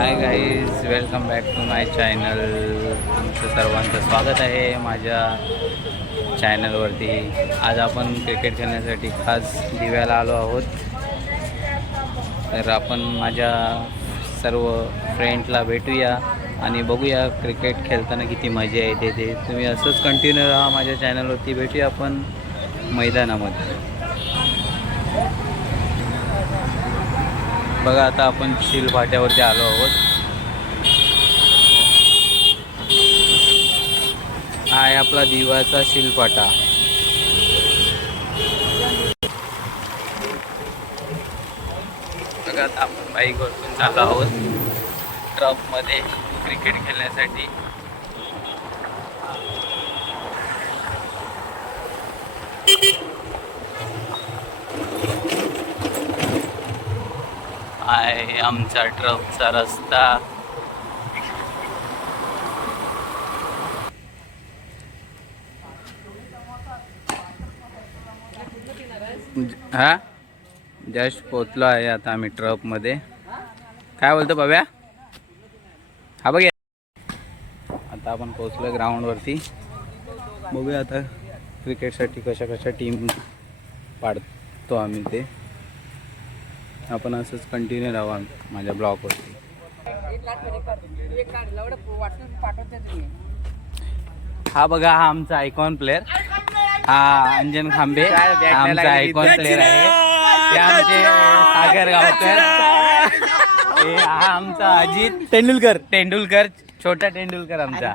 High guys, welcome back to my channel. तुमचं सर्वांचं स्वागत आहे माझ्या चॅनलवरती. आज आपण क्रिकेट खेळण्यासाठी खास दिव्याला आलो आहोत. तर आपण माझ्या सर्व फ्रेंडला भेटूया आणि बघूया क्रिकेट खेळताना किती मजा येते ते. तुम्ही असंच कंटिन्यू राहा माझ्या चॅनलवरती. भेटूया आपण मैदानामध्ये. बघा, आता आपण शील फाट्यावरती आलो आहोत. हा आहे आपला दिवाचा शील फाटा. बघा, आता आपण बाईकवरून चाललो आहोत ट्रकमध्ये क्रिकेट खेळण्यासाठी. आहे आमचा ट्रकचा रस्ता. हा जस्ट पोचलो आहे आता आम्ही ट्रकमध्ये. काय बोलतो बाब्या? हा बघ, आता आपण पोचलो ग्राउंडवरती. बघूया आता क्रिकेटसाठी कशा कशा टीम पाडतो आम्ही ते. आपण असंच कंटिन्यू राहू माझ्या ब्लॉगवरती. हा बघा, हा आमचा आयकॉन प्लेअर. हा अंजन खांबे आमचा आयकॉन प्लेअर आहे. ते आमचे सागर गावकर. हा आमचा अजित तेंडुलकर छोटा तेंडुलकर आमचा.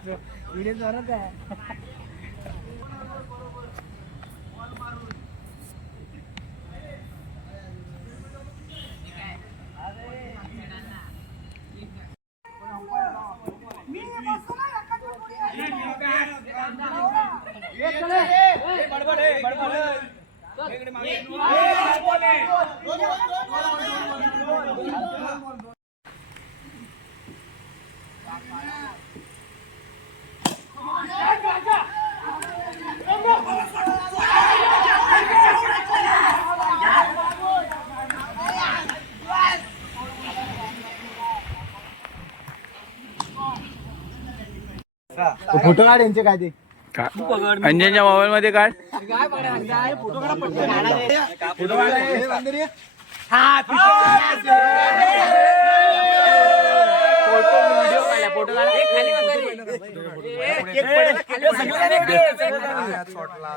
फोटो काढ यांचे काय ते. अंजनच्या मोबाईल मध्ये काढ.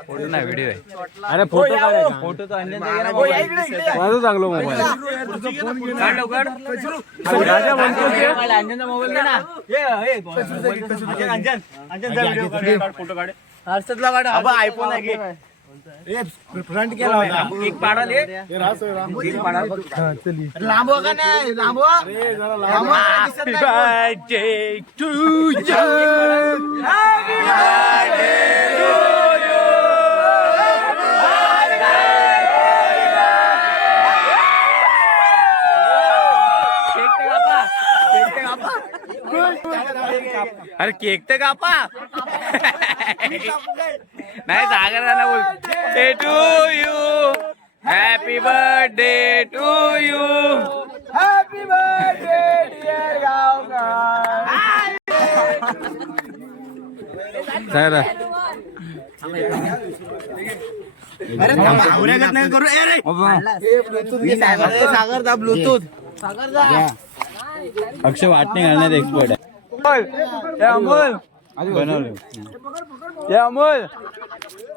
फोटो नाही, व्हिडिओ आहे. अरे फोटो फोटो तर अंजन माझं चांगलो मोबाईल. अंजनचा मोबाईल दे ना. फोटो काढ. आयफोन आहे. फ्रंट केला होता. एक पाडाले लांब का नाही लांब. अरे केक तर कापा. नाही, सागर ना बोल. Day to you, happy birthday to you, happy birthday dear Gavkar. Sir Sagar दा ब्लूटूथ. अक्षय वाटणे घालण्यात एक्सपर्ट आहे. अमोल बनवलं. हे अमोल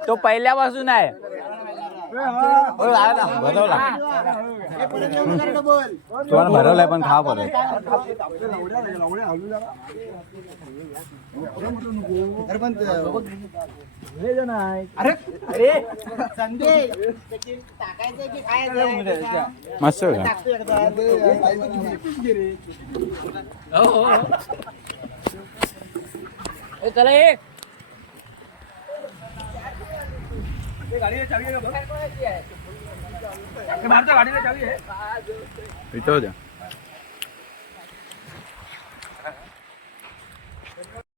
तो पहिल्यापासून आहे. तुम्हाला भरवलाय पण खा परत. मस्त चला एक गाडीला चावी आहे.